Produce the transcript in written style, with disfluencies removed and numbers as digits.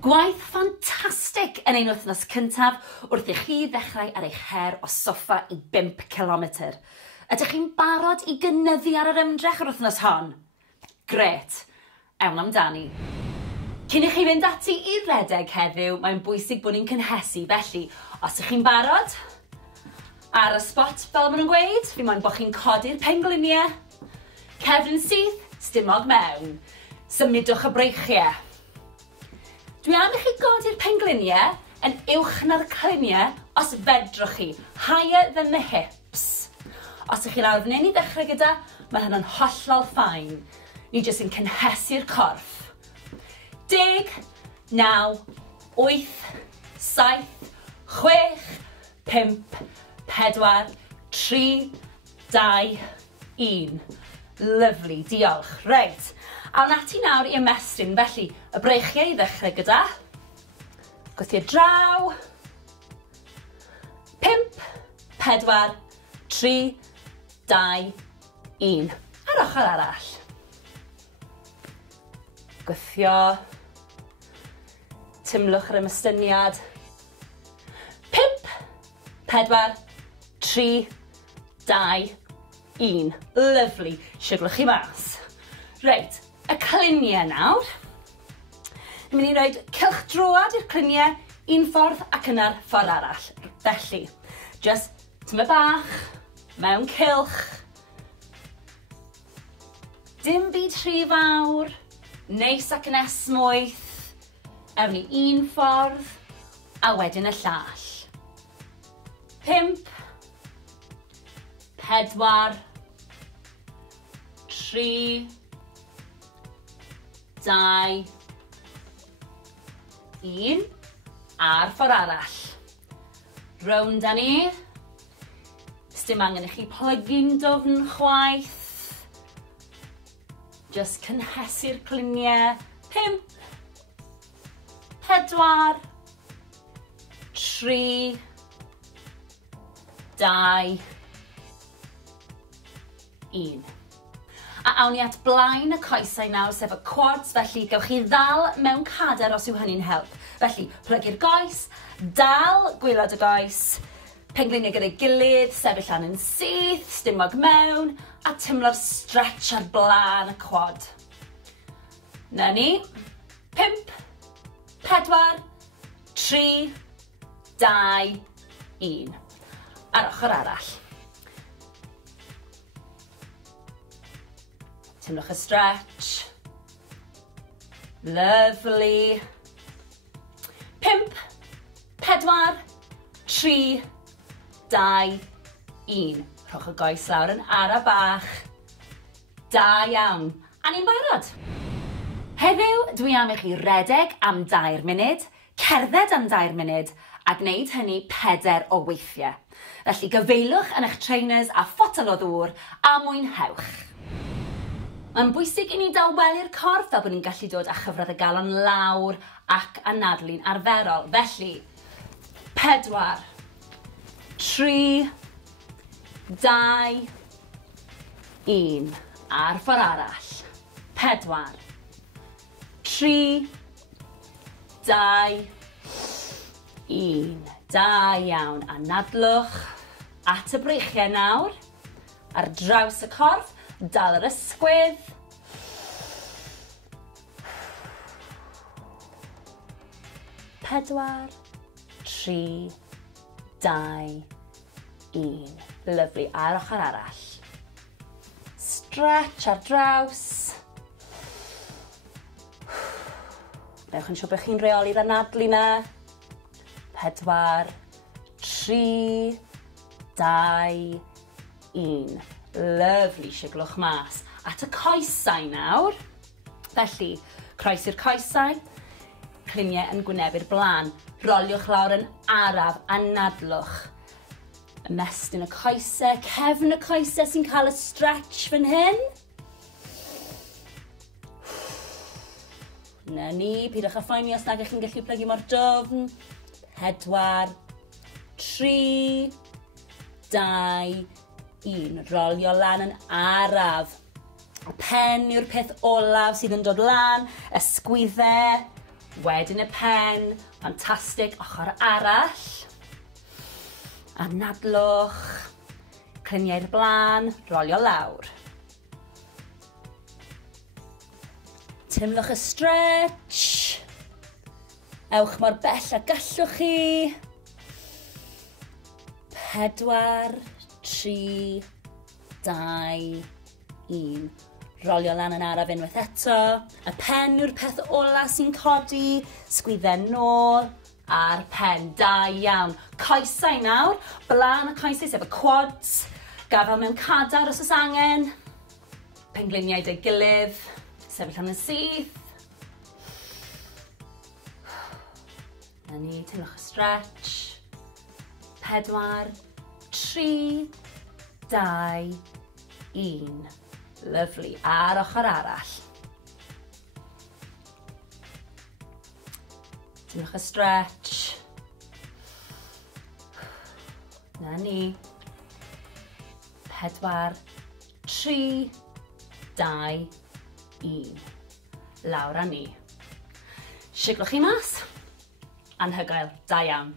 Gwaith ffantastig yn ein wythnos cyntaf wrth i chi ddechrau ar eich her o soffa i 5 km. Ydych chi'n barod i gynyddu ar yr ymdrech yr wythnos hon? Gret, ewn amdani. Cyn i chi fynd ati i redeg heddiw, mae'n bwysig bod ni'n cynhesu, felly os ych chi'n barod, ar y spot fel maen nhw'n gweud, fi moyn bod chi'n codi'r pengliniau, cefn syth, stumog mewn, symudwch y breichiau. Dwi am i chi godi'r pengliniau yn uwch na'r cliniau os fedrwch chi, higher than the hips. Os ych chi lawr fan hyn i ddechrau gyda, mae hynny'n hollol ffain. Ni jyst yn cynhesu'r corff. 10, 9, 8, 7, 6, 5, 4, 3, 2, 1. Lyfli, diolch. Reit. Awn ati nawr i ymestyn, felly y breichiau i ddechrau gyda. Gwythio draw. 5, 4, 3, 2, 1. Ar ochr arall. Gwythio. Tumlwch yr ymystyniad. 5, 4, 3, 2, 1. Lyfli. Siglwch chi mas. Reit. Y cliniau nawr. Ni'n mynd i roed cylchdroad i'r cliniau un ffordd ac yna'r ffordd arall. Felly, just tyma bach, mewn cylch. Dim byd rhy fawr, neis ac yn esmwyth. Ewn ni un ffordd, a wedyn y llall. 5, 4, 3, 2, 1, a'r ffordd arall. Rownd â ni. Sdim angen i chi plygu'n dofn chwaith. Just cynhesu'r cliniau. 5, 4, 3, 2, 1. A awn ni at blaen y coesau nawr, sef y quads, felly gewch chi ddal mewn cader os yw hynny'n help. Felly, plygu'r goes, dal gwylod y goes, pengliniau gyda'i gilydd, sefyll lan yn syth, stumog mewn, a tymlo'r stretch ar blaen y quad. Na ni. 5, 4, 3, 2, 1. Ar ochr arall. Tymlwch y stretch. Lovely. 5, 4, 3, 2, 1. Rhowch y goes lawr yn ara bach. Da iawn. A ni'n barod. Heddiw, dwi am i chi redeg am 2 munud, cerdded am 2 munud, a gwneud hynny 4 o weithiau. Felly gyfeilwch yn eich trainers a ffotel o ddŵr a mwynhewch. Mae'n bwysig i ni daweli'r corff fel bod ni'n gallu dod â chyfradd y galon lawr ac anadlu'n arferol. Felly, 4, 3, 2, 1. A'r ffordd arall. 4, 3, 2, 1. Da iawn. Anadlwch at y breichiau nawr. Ar draws y corff. Dal yr ysgwydd. 4, 3, 2, 1. Lyfli. A'r ochr arall. Stretch ar draws. Newch yn siŵr bod chi'n reoli'r anadlu na. 4, 3, 2, 1. Lyfli, siglwch mas. At y coesau nawr. Felly, croes i'r coesau. Cliniau yn gwynebu'r blaen. Roliwch lawr yn araf, anadlwch. Ymestyn y coesau, cefn y coesau sy'n cael y stretch fan hyn. Na ni, pidwch â phoeni os nag ych chi'n gallu plygu mor dofn. 4, 3, 2, 1. Rolio lan yn araf. Y pen yw'r peth olaf sydd yn dod lan. Ysgwyddau. Wedyn y pen, ffantastig, ochr arall. Anadlwch, cliniau'r blaen, rolio lawr. Timlwch y stretch. Ewch mor bell a gallwch chi. 4, 3, 2, 1. Rolio lan yn araf unwaith eto. Y pen yw'r peth ola sy'n codi. Sgwydden nôl a'r pen. Da iawn. Coesau nawr. Blaen y coesau sef y quads. Gafel mewn cadar os oes angen. Pengliniau dy gilydd. Sefyll am y syth. Na ni, teimlwch y stretch. 4, 3, 2, 1. Lyfli. Ar ochr arall. Teimlwch y stretch. Na ni. 4, 3, 2, 1. Lawr â ni. Siglwch chi mas. Anhygoel. Da iawn.